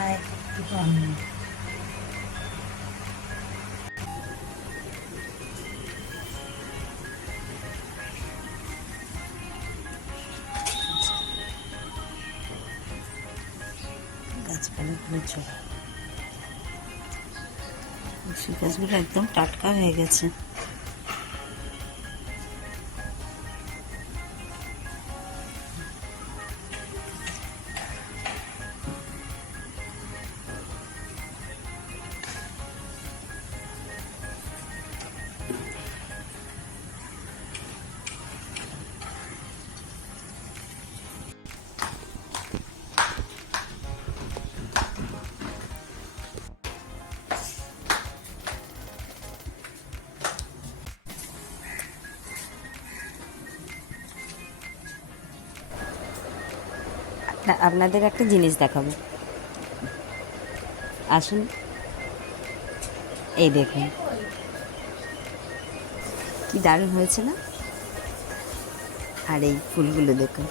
খায় কিন্তু আমি না। গাছপালাগুলো চলে, সেই গাছগুলো একদম টাটকা হয়ে গেছে। আপনাদের একটা জিনিস দেখাবো, আসুন। এই দেখুন কি দারুণ হয়েছে না? আর এই ফুলগুলো দেখুন,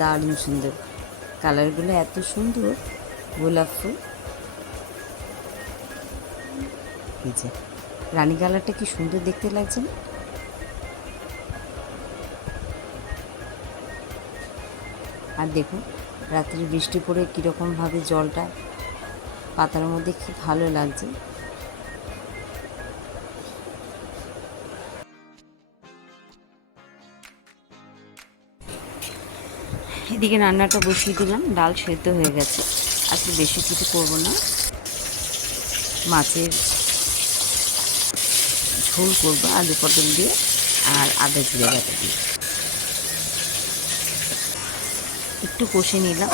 দারুণ সুন্দর কালারগুলো, এত সুন্দর গোলাপ ফুল। এই যে রানী কালারটা কি সুন্দর দেখতে লাগছে না? আর দেখুন রাত্রে বৃষ্টি পড়ে কীরকমভাবে জলটা পাতার মধ্যে কি ভালো লাগছে। এদিকে রান্নাটা বসিয়ে দিলাম, ডাল সেদ্ধ হয়ে গেছে। আজকে বেশি কিছু করব না, মাছের ঝোল করবো আলু পটল দিয়ে আর আদা জিরে বাটা দিয়ে। একটু কষে নিলাম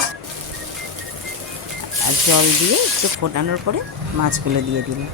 আর জল দিয়ে একটু ফোটানোর পরে মাছগুলো দিয়ে দিলাম।